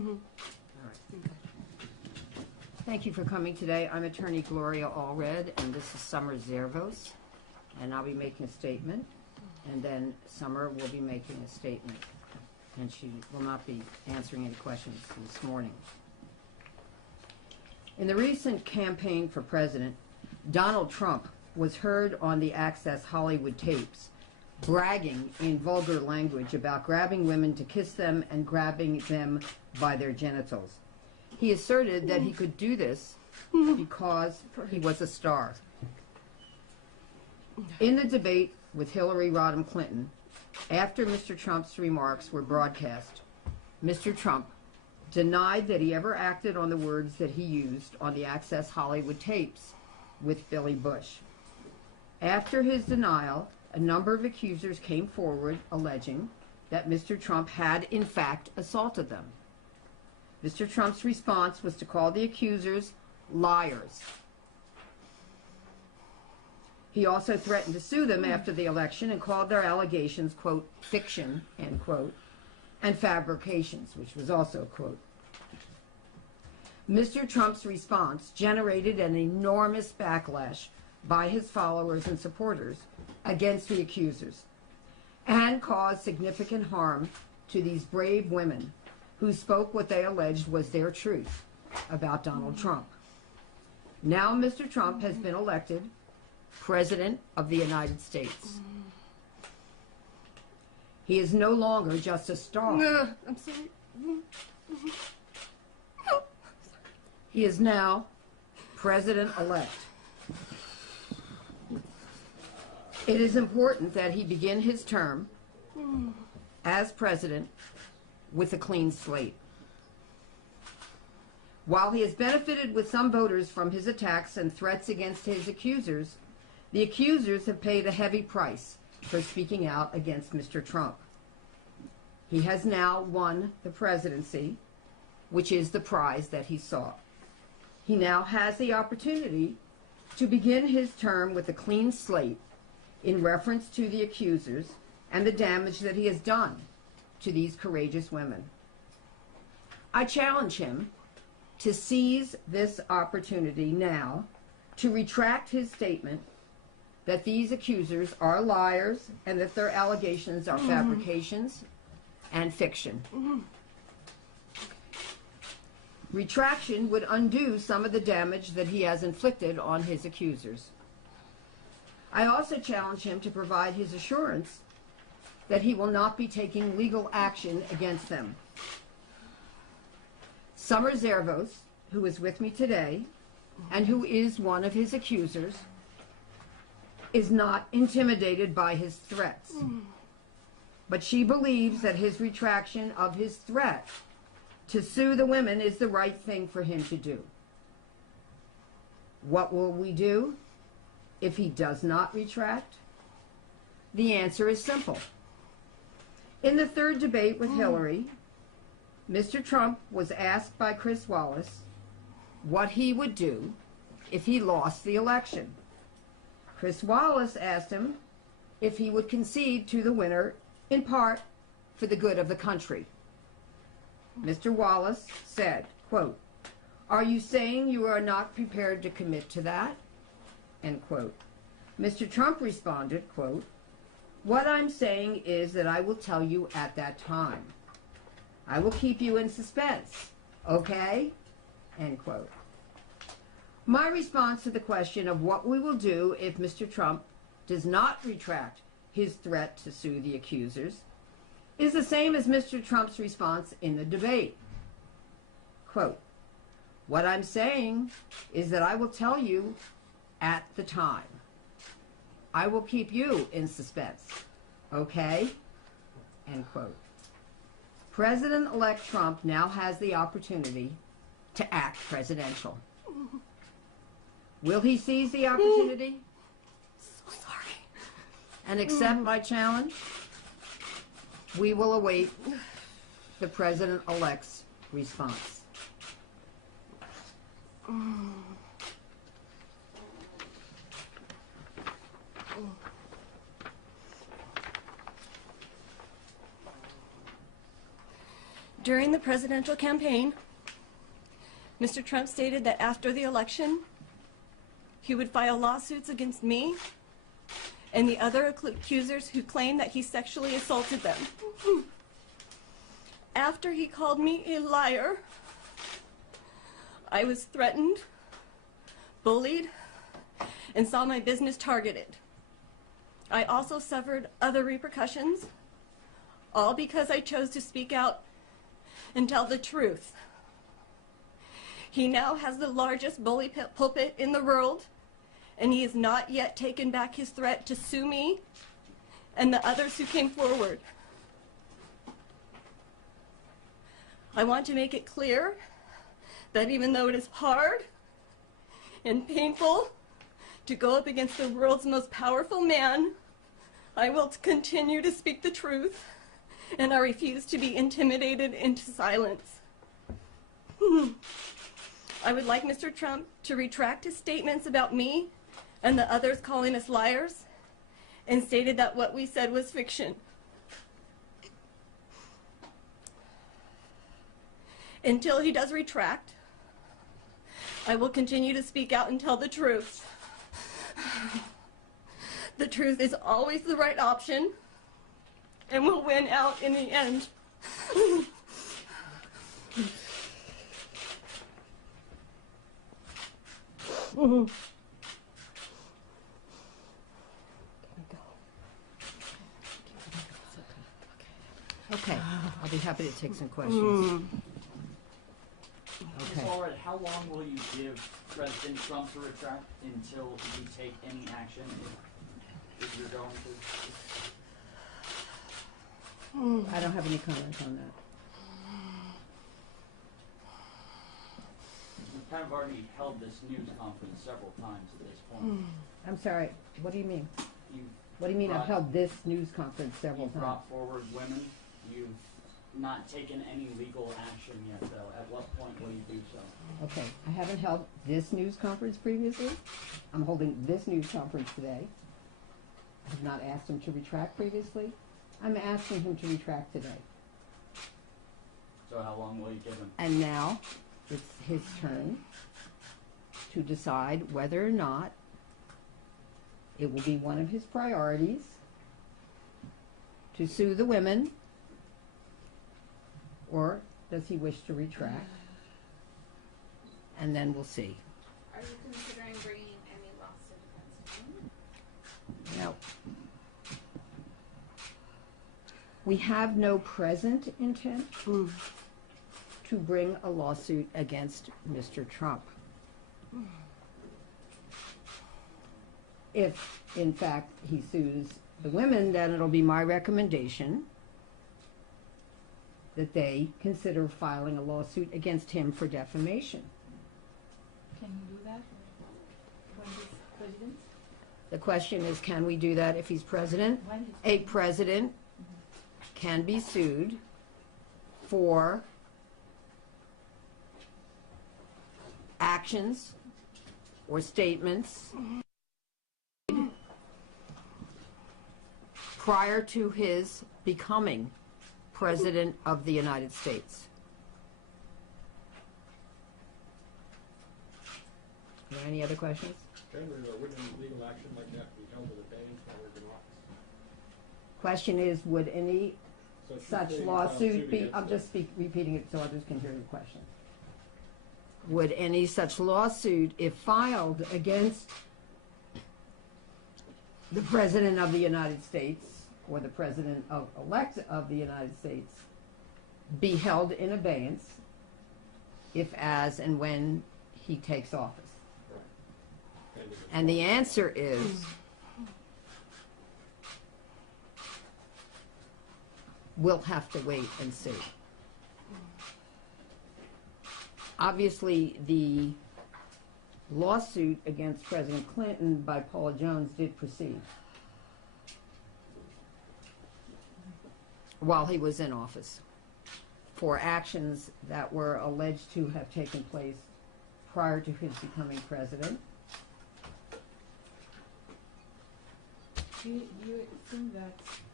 All right. Thank you for coming today. I'm Attorney Gloria Allred, and this is Summer Zervos, and I'll be making a statement, and then Summer will be making a statement, and she will not be answering any questions this morning. In the recent campaign for president, Donald Trump was heard on the Access Hollywood tapes bragging in vulgar language about grabbing women to kiss them and grabbing them by their genitals. He asserted that he could do this because he was a star. In the debate with Hillary Rodham Clinton, after Mr. Trump's remarks were broadcast, Mr. Trump denied that he ever acted on the words that he used on the Access Hollywood tapes with Billy Bush. After his denial, a number of accusers came forward alleging that Mr. Trump had, in fact, assaulted them. Mr. Trump's response was to call the accusers liars. He also threatened to sue them after the election and called their allegations, quote, fiction, end quote, and fabrications, which was also a quote. Mr. Trump's response generated an enormous backlash by his followers and supporters against the accusers and caused significant harm to these brave women who spoke what they alleged was their truth about Donald Trump. Now Mr. Trump has been elected President of the United States. He is no longer just a star. I'm sorry. He is now President-elect. It is important that he begin his term as president with a clean slate. While he has benefited with some voters from his attacks and threats against his accusers, the accusers have paid a heavy price for speaking out against Mr. Trump. He has now won the presidency, which is the prize that he sought. He now has the opportunity to begin his term with a clean slate in reference to the accusers and the damage that he has done to these courageous women. I challenge him to seize this opportunity now to retract his statement that these accusers are liars and that their allegations are fabrications and fiction. Retraction would undo some of the damage that he has inflicted on his accusers. I also challenge him to provide his assurance that he will not be taking legal action against them. Summer Zervos, who is with me today, and who is one of his accusers, is not intimidated by his threats. But she believes that his retraction of his threat to sue the women is the right thing for him to do. What will we do if he does not retract? The answer is simple. In the third debate with Hillary, Mr. Trump was asked by Chris Wallace what he would do if he lost the election. Chris Wallace asked him if he would concede to the winner, in part for the good of the country. Mr. Wallace said, quote, "Are you saying you are not prepared to commit to that?" End quote. Mr. Trump responded, quote, "What I'm saying is that I will tell you at that time. I will keep you in suspense, okay?" End quote. My response to the question of what we will do if Mr. Trump does not retract his threat to sue the accusers is the same as Mr. Trump's response in the debate. Quote, "What I'm saying is that I will tell you at the time. I will keep you in suspense, okay?" End quote. President-elect Trump now has the opportunity to act presidential. Will he seize the opportunity? So sorry. And accept my challenge? We will await the president-elect's response. During the presidential campaign, Mr. Trump stated that after the election, he would file lawsuits against me and the other accusers who claim that he sexually assaulted them. After he called me a liar, I was threatened, bullied, and saw my business targeted. I also suffered other repercussions, all because I chose to speak out and tell the truth. He now has the largest bully pulpit in the world, and he has not yet taken back his threat to sue me and the others who came forward. I want to make it clear that even though it is hard and painful to go up against the world's most powerful man, I will continue to speak the truth, and I refuse to be intimidated into silence. I would like Mr. Trump to retract his statements about me and the others calling us liars, and stated that what we said was fiction. Until he does retract, I will continue to speak out and tell the truth. The truth is always the right option and will win out in the end. Okay, I'll be happy to take some questions. Ms. Okay. Allred, how long will you give President Trump to retract until you take any action if you're going to? I don't have any comment on that. You've kind of already held this news conference several times at this point. I'm sorry, what do you mean? You've What do you mean I've brought- held this news conference several You've times? brought forward women. You've not taken any legal action yet, though. At what point will you do so? Okay, I haven't held this news conference previously. I'm holding this news conference today. I have not asked him to retract previously. I'm asking him to retract today. So how long will you give him? And now it's his turn to decide whether or not it will be one of his priorities to sue the women, or does he wish to retract? And then we'll see. Are you considering bringing any lawsuit against him? Now, we have no present intent to bring a lawsuit against Mr. Trump. If, in fact, he sues the women, then it'll be my recommendation that they consider filing a lawsuit against him for defamation. Can you do that when he's president? The question is, can we do that if he's president? When he's A president can be sued for actions or statements prior to his becoming President of the United States. Are there any other questions? Generally, would any legal action like that be held in abeyance while we're in office? Question is, would any So should such they lawsuit suit be, against I'm them? just repeating it so others can hear the question. Would any such lawsuit, if filed against the President of the United States or the President-elect of the United States, be held in abeyance if, as, and when he takes office? And the answer is we'll have to wait and see. Obviously, the lawsuit against President Clinton by Paula Jones did proceed while he was in office for actions that were alleged to have taken place prior to his becoming president. Do you think that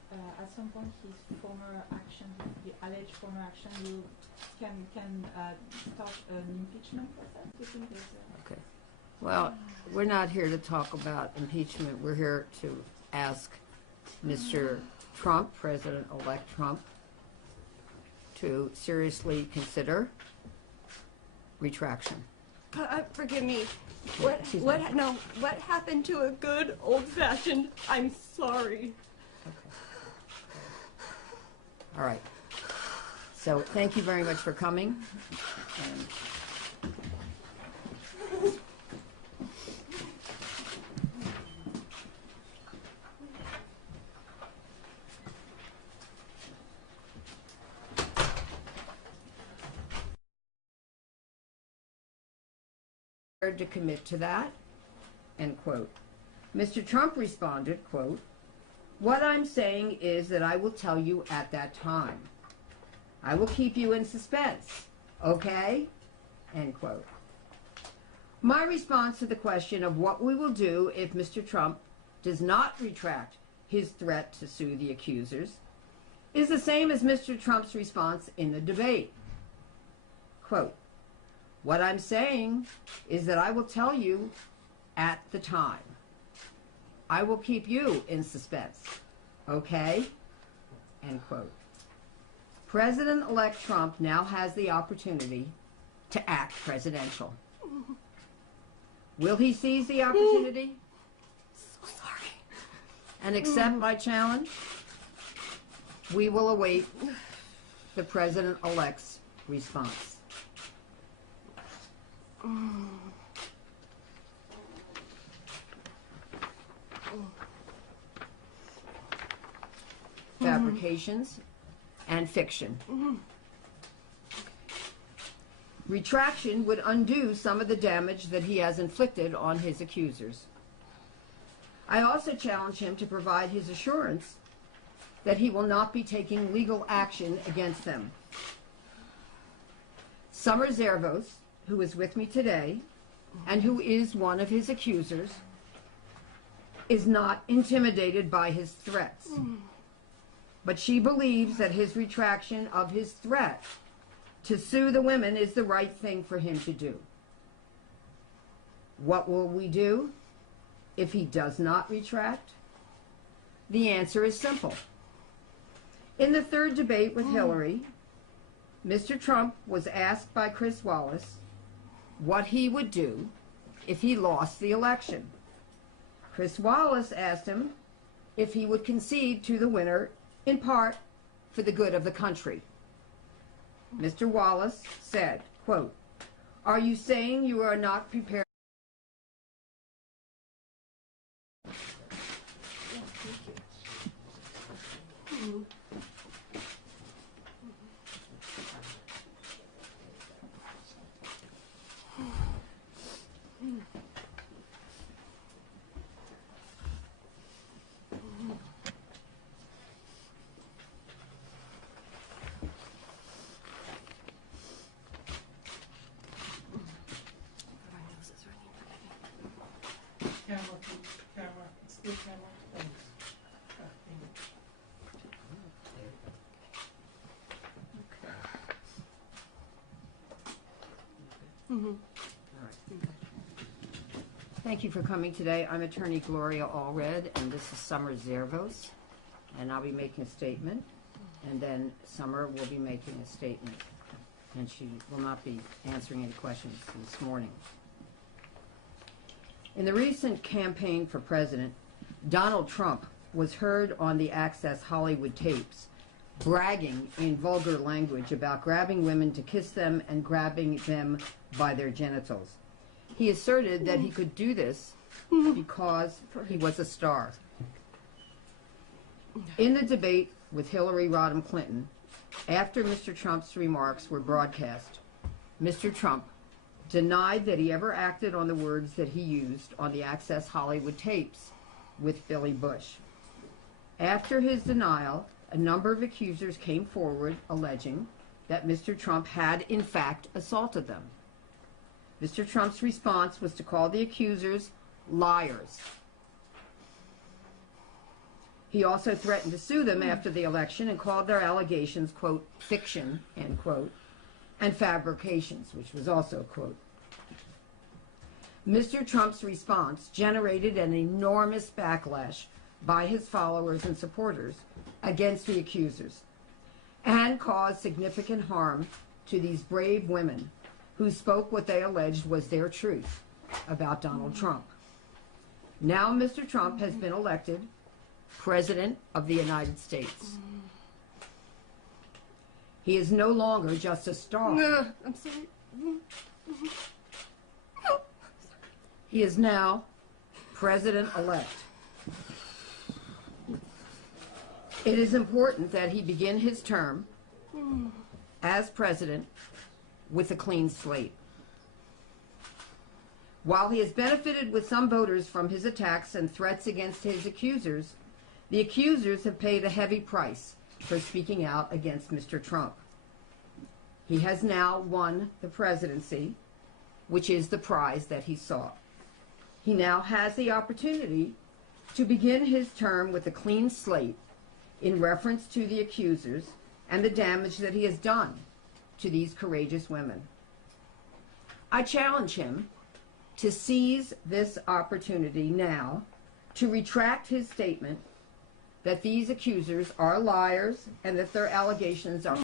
at some point his former action, the alleged former action, will can start an impeachment process? Do you think there's a... Okay. Well, we're not here to talk about impeachment. We're here to ask Mr. Trump, President-elect Trump, to seriously consider retraction. Forgive me. Excuse me. What happened to a good old-fashioned "I'm sorry"? Okay. All right. So thank you very much for coming. And to commit to that, end quote. Mr. Trump responded, quote, "What I'm saying is that I will tell you at that time. I will keep you in suspense, okay?" End quote. My response to the question of what we will do if Mr. Trump does not retract his threat to sue the accusers is the same as Mr. Trump's response in the debate. Quote, "What I'm saying is that I will tell you at the time. I will keep you in suspense, okay?" End quote. President-elect Trump now has the opportunity to act presidential. Will he seize the opportunity? So sorry. And accept my challenge? We will await the president-elect's response. Fabrications and fiction. Retraction would undo some of the damage that he has inflicted on his accusers. I also challenge him to provide his assurance that he will not be taking legal action against them. Summer Zervos, who is with me today, and who is one of his accusers, is not intimidated by his threats. But she believes that his retraction of his threat to sue the women is the right thing for him to do. What will we do if he does not retract? The answer is simple. In the third debate with Hillary, Mr. Trump was asked by Chris Wallace what he would do if he lost the election. Chris Wallace asked him if he would concede to the winner, in part for the good of the country. Mr. Wallace said, quote, "Are you saying you are not prepared?" Camera, still camera. Thanks. Thank you for coming today. I'm attorney Gloria Allred, and this is Summer Zervos, and I'll be making a statement, and then Summer will be making a statement, and she will not be answering any questions this morning. In the recent campaign for president, Donald Trump was heard on the Access Hollywood tapes bragging in vulgar language about grabbing women to kiss them and grabbing them by their genitals. He asserted that he could do this because he was a star. In the debate with Hillary Rodham Clinton, after Mr. Trump's remarks were broadcast, Mr. Trump denied that he ever acted on the words that he used on the Access Hollywood tapes with Billy Bush. After his denial, a number of accusers came forward alleging that Mr. Trump had in fact assaulted them. Mr. Trump's response was to call the accusers liars. He also threatened to sue them after the election and called their allegations, quote, fiction, end quote, and fabrications, which was also a quote. Mr. Trump's response generated an enormous backlash by his followers and supporters against the accusers and caused significant harm to these brave women who spoke what they alleged was their truth about Donald Trump. Now Mr. Trump has been elected President of the United States. He is no longer just a star. I'm sorry. He is now President-elect. It is important that he begin his term as president with a clean slate. While he has benefited with some voters from his attacks and threats against his accusers, the accusers have paid a heavy price for speaking out against Mr. Trump. He has now won the presidency, which is the prize that he sought. He now has the opportunity to begin his term with a clean slate in reference to the accusers and the damage that he has done to these courageous women. I challenge him to seize this opportunity now to retract his statement that these accusers are liars and that their allegations are